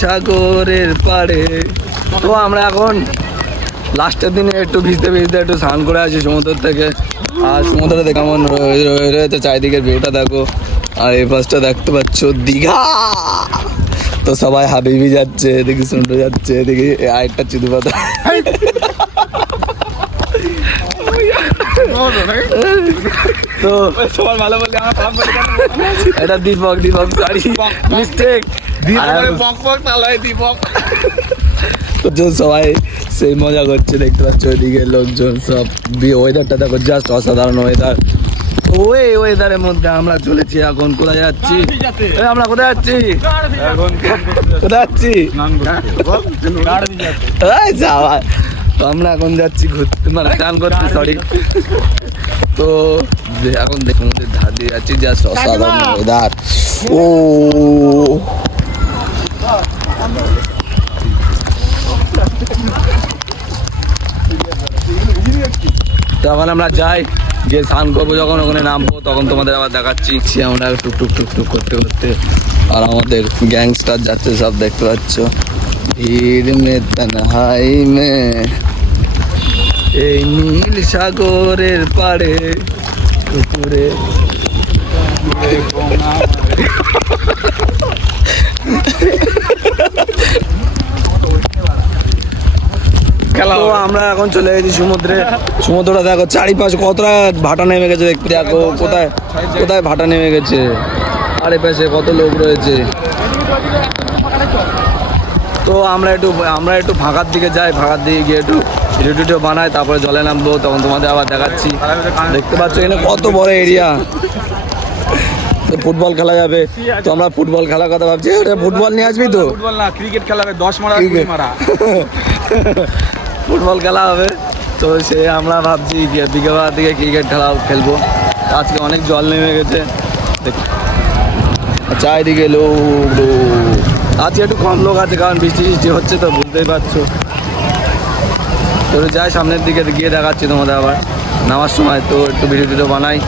সাগরের পাড়ে। তো আমরা এখন লাস্টের দিনে একটু ভিজতে ভিজতে একটু স্নান করে আসি সমুদ্র থেকে। আর সমুদ্রটা কেমন রয়েছে, চারিদিকের ভিউটা দেখো। আর এই পাশটা দেখতে পাচ্ছ দীঘা। তো সবাই হাবিবি যাচ্ছে, এদিকে সুন্দর যাচ্ছে, এদিকে আরেকটা চিদু পাতা। তো সবার ভালো বললে আমার খারাপ বলে এটা দীপক সরি মিস্টেক। দীপক তো সবাই সেই মজা করছে, দেখতে পাচ্ছ ওইদিকে লোকজন সব। ওয়েদারটা দেখো, জাস্ট অসাধারণ ওয়েদার। ওই ওয়েদারের মধ্যে আমরা চলেছি এখন। কোথায় যাচ্ছি আমরা? কোথায় যাচ্ছি? কোথায় যাচ্ছি? তো আমরা এখন যাচ্ছি ঘুরতে, মানে স্নান করতে, সরি। তো এখন দেখুন ওদের ধার দিয়ে যাচ্ছি, জাস্ট অসাধারণ ওয়েদার। ও তখন আমরা যাই, যে স্নান করবো, যখন ওখানে নামবো তখন তোমাদের আবার দেখাচ্ছি। আমরা টুকটুক টুকটুক করতে করতে, আর আমাদের গ্যাংস্টার যাচ্ছে সব, দেখতে পাচ্ছ। ভিড় মে তনহাই মে, এই নীল সাগরের পাড়ে পুকুরে। তো আমরা এখন চলে গেছি সমুদ্রে। সমুদ্রটা দেখো, চারিপাশে কতটা ভাটা নেমে গেছে, দেখতে দেখো কোথায় কোথায় ভাটা নেমে গেছে। আর এই পাশে কত লোক রয়েছে। তো আমরা একটু ফাঁকার দিকে যাই, ফাঁকার দিকে গিয়ে একটু ভিডিও বানাই, তারপরে জলে নামবো, তখন তোমাদের আবার দেখাচ্ছি। দেখতে পাচ্ছ এখানে কত বড় এরিয়া। ফুটবল খেলা যাবে, তো আমরা ফুটবল খেলার কথা ভাবছি। ফুটবল নিয়ে আসবি তো? ফুটবল না, ক্রিকেট খেলা হবে, 10 মারা 20 মারা। ফুটবল খেলা হবে, তো সে আমরা ভাবছি বিকেলবেলার দিকে ক্রিকেট খেলবো। আজকে অনেক জল নেমে গেছে, চারিদিকে লোক। আজকে একটু কম লোক আছে, কারণ বৃষ্টি হচ্ছে, তো বুঝতেই পারছো। তো যাই সামনের দিকে গিয়ে দেখাচ্ছি তোমাদের আবার নামার সময়। তো একটু ভিডিও বানাই।